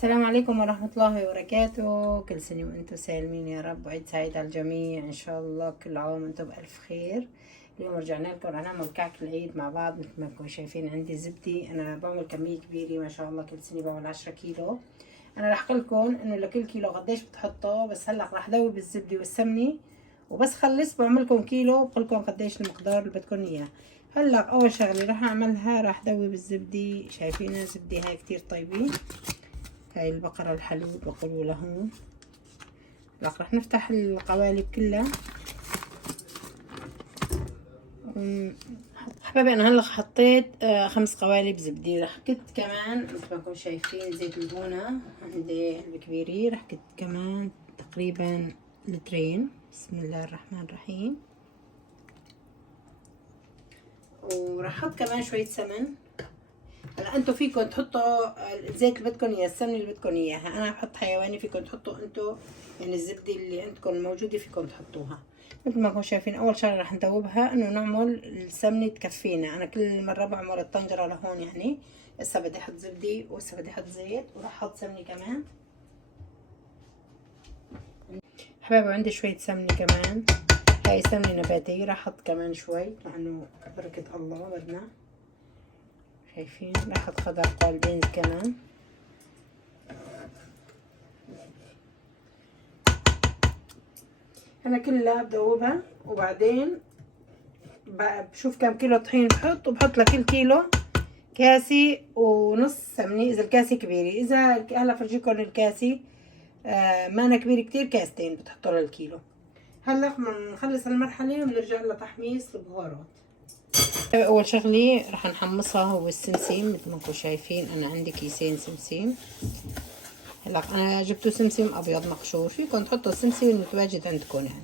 السلام عليكم ورحمة الله وبركاته. كل سنة وانتم سالمين يا رب، وعيد سعيد على الجميع ان شاء الله. كل عام وانتم بألف خير. اليوم رجعنا لكم رح نعمل كعك العيد مع بعض. مثل ما انكم شايفين عندي زبدة، انا بعمل كمية كبيرة ما شاء الله، كل سنة بعمل 10 كيلو. انا رح اقولكم انه لكل كيلو قديش بتحطوا، بس هلا رح ذوب الزبدة والسمنة وبس خلص بعملكم كيلو بقولكم قديش المقدار اللي بدكم اياه. هلا اول شغلة رح اعملها، رح ذوب الزبدة. شايفينها زبدة هاي كتير طيبين، هاي البقرة الحلوب بقولوا لهون. رح نفتح القوالب كلها. حبايبي انا هلا حطيت 5 قوالب زبدة. رح كت كمان مثل ما انكم شايفين زيت البونة عندي الكبيرة، رح كت كمان تقريبا لترين. بسم الله الرحمن الرحيم. ورح احط كمان شوية سمن. هلا انتم فيكم تحطوا الزيت اللي بدكم اياه، السمنه اللي بدكم اياها. انا بحط حيواني، فيكم تحطوا انتم يعني الزبده اللي عندكم موجوده فيكم تحطوها. مثل ما انكم شايفين اول شغله رح ندوبها انه نعمل السمنه تكفينا. انا كل مره بعمل الطنجره لهون، يعني هسه بدي احط زبده وهسه بدي احط زيت ورح احط سمنه كمان. حبايبي عندي شويه سمنه كمان، هاي سمنه نباتيه، رح احط كمان شوي لانه بركه الله بدنا. شايفين رح احط خضر قالبين كمان. انا كلها بدوبها وبعدين بشوف كم كيلو طحين بحط، وبحط لكل كيلو كاسي ونص سمنه اذا الكاسه كبيره. اذا هلا فرجيكم الكاسه ما أنا كبير كتير، كاستين بتحطوا للكيلو. هلا بنخلص المرحله وبنرجع لتحميص البهارات. اول شغله رح نحمصها هو السمسم. مثل ما انتم شايفين انا عندي كيسين سمسم. هلا انا جبته سمسم ابيض مقشور، فيكم تحطوا السمسم المتواجد عندكم يعني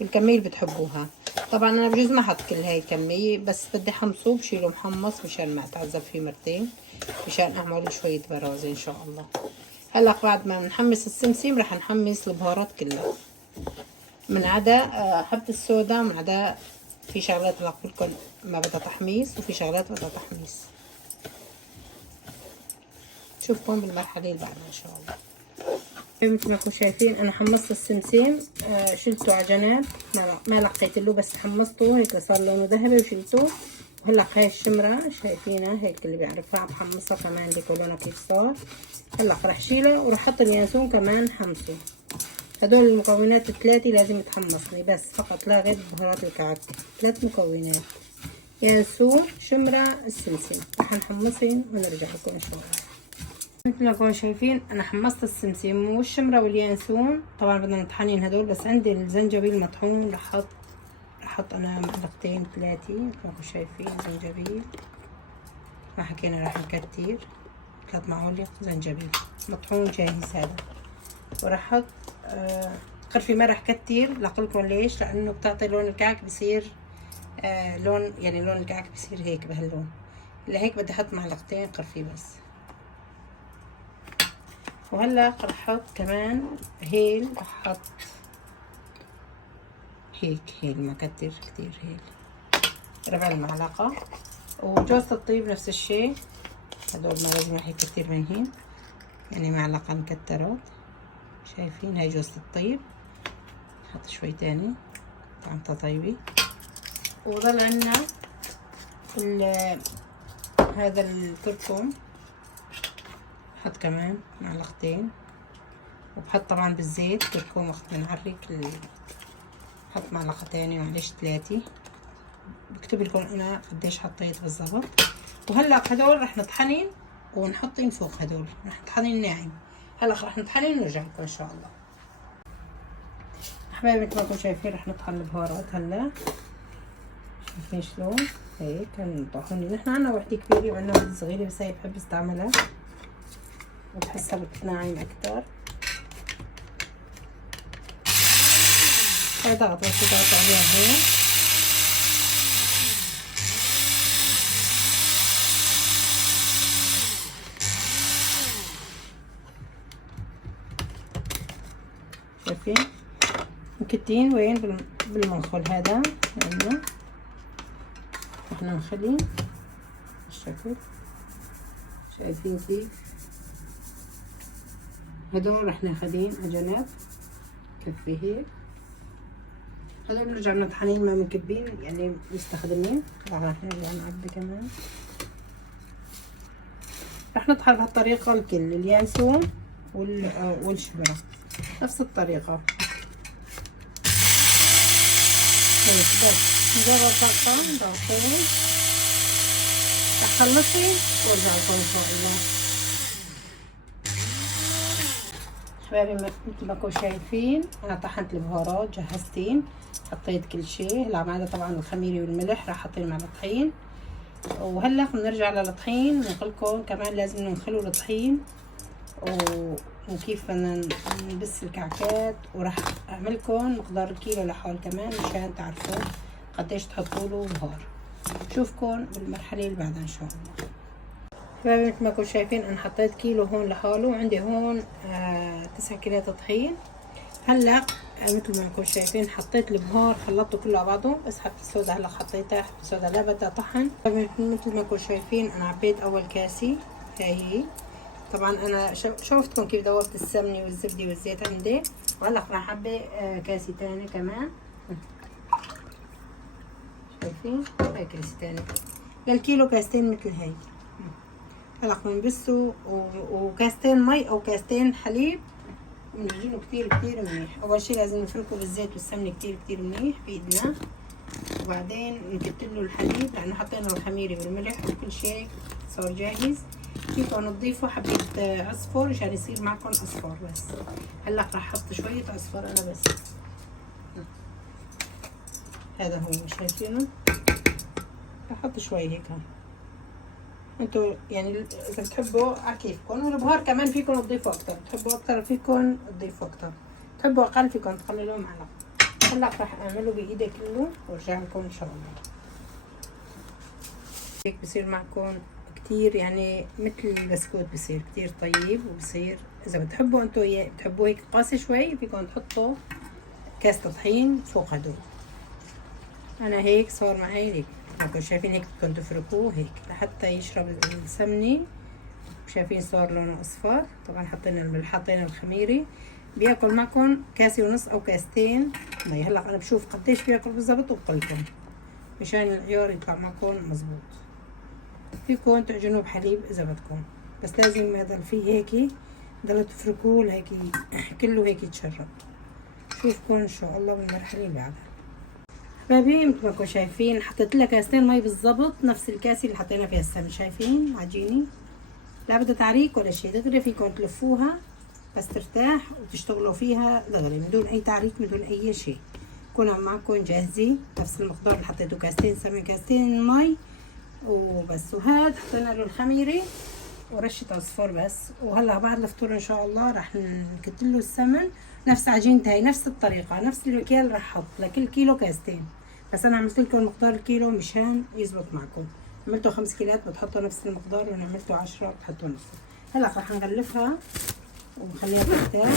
بالكميه اللي بتحبوها. طبعا انا بجوز ما احط كل هاي الكميه، بس بدي حمصه بشيله محمص مشان ما اتعذب فيه مرتين، مشان اعمل شويه براز ان شاء الله. هلا بعد ما نحمص السمسم رح نحمص البهارات كلها، من عدا حبة السودا، من عدا في شغلات رح لكم ما بدها تحميص وفي شغلات بدها تحميص. شوفكم بالمرحله اللي بعدها ان شاء الله. مثل ما انتم شايفين انا حمصت السمسم، شلته على جنب، ما لقيت له، بس حمصته هيك صار لونه ذهبي وشلته. وهلا هاي الشمرة شايفينها هيك، اللي بيعرفها بحمصها كمان ديكوا لونها كيف صار. هلا رح شيله ورح احط اليانسون كمان حمصه. هدول المكونات الثلاثة لازم تحمصني بس فقط لا غير. بهارات الكعك 3 مكونات: يانسون، شمرة، السمسم. رح نحمصهم ونرجع لكم ان شاء الله. مثل ما كنتم شايفين انا حمصت السمسم والشمرة واليانسون. طبعا بدنا نطحنين هدول، بس عندي الزنجبيل مطحون رح احط انا معلقتين 3. مثل ما كنتم شايفين زنجبيل، ما حكينا رح نكتر، 3 معالق زنجبيل مطحون جاهز هذا. وراح احط قرفة، ما راح كتر. لقلكم ليش؟ لانه بتعطي لون الكعك بصير لون، يعني لون الكعك بصير هيك بهاللون. لهيك بدي احط معلقتين قرفة بس. وهلا رح احط كمان هيل، رح احط هيك هيل، ما كتر كتير، هيل ربع المعلقة. وجوز الطيب نفس الشي، هدول ما لازم راح كتير منهن، يعني معلقة مكترات. شايفين هاي جوز الطيب، نحط شوي تاني طعمتها طيبة. وضل عنا هذا الكركم، بحط كمان معلقتين. وبحط طبعا بالزيت كركم وقت بنعرق بحط معلقة تانية، معلش 3. بكتب لكم انا قديش حطيت بالضبط. وهلا هدول رح نطحنين ونحطين فوق هدول، رح نطحنين ناعم. هلا رح نطحنين ونرجع لكم ان شاء الله. حبايبي مثل ما انتم شايفين رح نطحن البهارات. هلا شايفين شلون هيك نطحني. نحن عنا وحدة كبيرة وعنا وحدة صغيرة، بس هي بحب استعملها وبحسها بتناعم اكتر. هاي ضغط، بس ضغط عليها هيك. شايفين مكتين وين بالمنخل هذا عندنا. احنا نخليه بالشكل، شايفين كيف هدول رح ناخدين عجنات كفي هيك. هدول بنرجع نطحنين ما مكبين يعني مستخدمين. طبعا رح نرجع نعبي كمان. رح نطحن بهالطريقة الكل اليانسون والشبرة نفس الطريقة هيك بس. نجرب بقى ضغطين. رح خلصي وارجع لكم ان شاء الله. حبايبي مثل ما كنتم شايفين انا طحنت البهارات جهزتين، حطيت كل شيء. هلا معنا طبعا الخميري والملح راح حاطين مع الطحين. وهلا بنرجع للطحين نقولكم كمان لازم نخلو الطحين وكيف بدنا نبس الكعكات. وراح اعملكم مقدار الكيلو لحال كمان مشان تعرفوا قديش تحطوا له بهار. نشوفكم بالمرحله اللي بعدها ان شاء الله. حبايبي مثل ما كنتم شايفين انا حطيت كيلو هون لحاله، وعندي هون 9 كيلات طحين. هلا مثل ما كنتم شايفين حطيت البهار خلطته كله على بعضه. بس حبة الصودا هلا حطيتها، حبة الصودا لا بدها طحن. مثل ما كنتم شايفين انا عبيت اول كاسي هي. طبعا انا شوفتكم كيف ذوبت السمنه والزبده والزيت عندي. وهلا راح اعبي كاسي تاني كمان. شايفين هاي كاسي تاني للكيلو، كاستين مثل هاي. هلا بنبسوا وكاستين مي او كاستين حليب بنعجنه كتير كتير منيح. اول شي لازم نفركه بالزيت والسمنه كتير كتير منيح بايدنا، وبعدين نكتله الحليب لانه حطينا الخميره والملح وكل شيء صار جاهز. فيكم تضيفوا حبة عصفر عشان يصير معكم اصفر. بس هلا راح احط شوية عصفر انا بس. هذا هو شايفينه، راح احط شوية هيك. انتوا يعني اذا بتحبوا على كيفكم. والبهار كمان فيكم تضيفوا اكتر، بتحبوا اكتر فيكم تضيفوا اكتر، بتحبوا اقل فيكم تقللوا معلقة. هلا راح اعمله بايدي كله وارجع لكم ان شاء الله. هيك بصير معكم كتير يعني مثل البسكوت، بصير كتير طيب. وبصير اذا بتحبوا انتوا بتحبوا هيك قاسي شوي فيكم تحطوا كاس طحين فوق هدول. انا هيك صار معي هيك كنتوا شايفين هيك بدكم تفركوه هيك لحتى يشرب السمنه. شايفين صار لونه اصفر. طبعا حطينا الملح حطينا الخميري. بياكل معكم كاسي ونص او كاستين مي. هلا انا بشوف قديش بياكل بالضبط وبقلكم مشان العيار يطلع معكم مزبوط. فيكم تعجنوه بحليب اذا بدكم، بس لازم ما يضل فيه هيك ضلوا تفركوه لهيك كله هيك يتشرب. شوفكم ان شاء الله بالمرحله اللي بعدها. حبايبي مثل ما كنتم شايفين حطيت لها كاستين مي بالضبط نفس الكاسه اللي حطينا فيها السمن. شايفين عجيني لا بدها تعريق ولا شيء، دغري فيكم تلفوها بس ترتاح وتشتغلوا فيها دغري من دون اي تعريق من دون اي شيء. كون معكم جاهزين نفس المقدار اللي حطيته كاستين سمن كاستين مي وبس. وهذا حطينا له الخميره ورشه عصفور بس. وهلا بعد الفطور ان شاء الله راح نكتله السمن نفس عجينته هي نفس الطريقه نفس المكيال. راح احط لكل كيلو كاستين، بس انا عملت لكم مقدار الكيلو مشان يزبط معكم. عملته 5 كيلات بتحطوا نفس المقدار، وانا عملته 10 بتحطوا نفسه. هلا راح نغلفها ونخليها ترتاح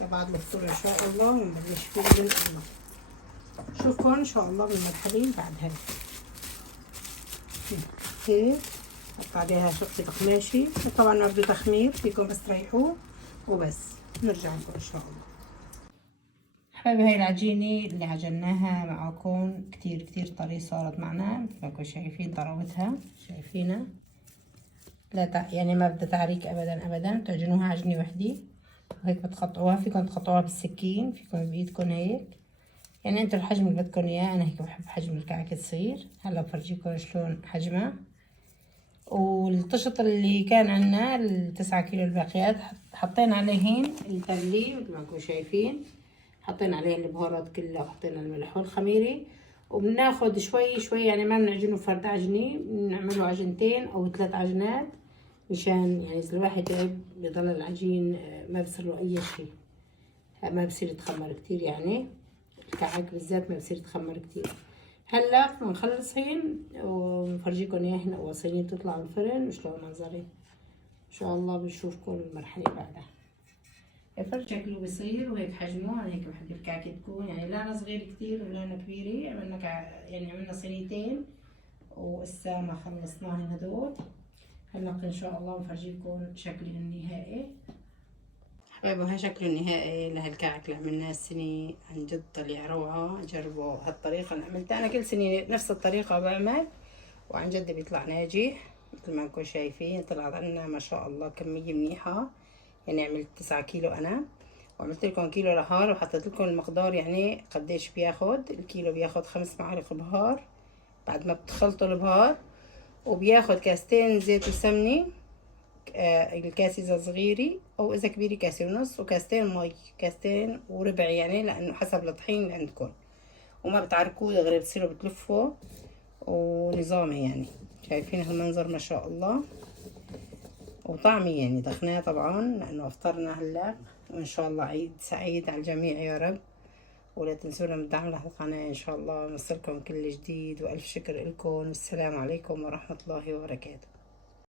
لبعد الفطور ان شاء الله ونبلش فيه بالقلة. شوفكم ان شاء الله بالمرحله اللي بعدها. هيك حط عليها شقة قماشي. طبعا ما بده تخمير فيكم بس تريحوه وبس. نرجع لكم ان شاء الله. حبايبي هاي العجينة اللي عجناها معاكم كتير كتير طري صارت معنا مثل ما كنتم شايفين طراوتها. شايفينها لا يعني ما بدها تعريك ابدا ابدا. تعجنوها عجنة وحدة وهيك بتقطعوها. فيكم تقطعوها بالسكين فيكم بايدكم هيك يعني انتوا الحجم اللي بدكم اياه. انا هيك بحب حجم الكعكة تصير. هلا بفرجيكم شلون حجمها. والطشط اللي كان عنا ال9 كيلو الباقيات حطينا عليهن التبليه مثل ما انكم شايفين. حطينا عليهن البهارات كلها وحطينا الملح والخميره. وبناخد شوي شوي يعني ما بنعجنه فرد عجنه، بنعمله عجنتين او 3 عجنات مشان يعني اذا الواحد تعب بضل العجين ما بصير له اي شيء، ما بصير يتخمر كتير. يعني الكعك بالذات ما بصير يتخمر كتير. هلا بنخلصهن ونفرجيكم اياهن اول صينية بتطلع من الفرن وشلون منظري. ان شاء الله بنشوفكم المرحلة بعدها. الفرن شكله بصير وهيك حجمه. انا هيك بحب الكعكة تكون يعني لا صغير كتير ولا كبيرة. عملنا يعني عملنا صينيتين وإسا ما خلصناهن هدول. هلا ان شاء الله بفرجيكم شكله النهائي. حبايبي ها شكله النهائي لهالكعك اللي عملناه السنة، عن جد طلع روعة. جربوا هالطريقة اللي عملتها أنا كل سنة نفس الطريقة بعمل، وعن جد بيطلع ناجح مثل ما انكم شايفين. طلعت عنا ما شاء الله كمية منيحة، يعني عملت 9 كيلو أنا، وعملت لكم كيلو لهار، وحطيت لكم المقدار يعني قديش بياخد الكيلو. بياخد 5 معالق بهار بعد ما بتخلطوا البهار، وبياخد كاستين زيت وسمنة، الكاسة إذا صغيرة أو إذا كبيرة كاسة ونص، وكاستين مي، كاستين وربع يعني، لأنه حسب الطحين اللي عندكم. وما بتعركوه دغري، بتصيروا بتلفوا ونظامي يعني. شايفين هالمنظر ما شاء الله، وطعمي يعني دخناه طبعا لأنه أفطرنا هلا. وإن شاء الله عيد سعيد على الجميع يا رب. ولا تنسونا من الدعم لهالقناة إن شاء الله، نوصلكم كل جديد. وألف شكر لكم، والسلام عليكم ورحمة الله وبركاته.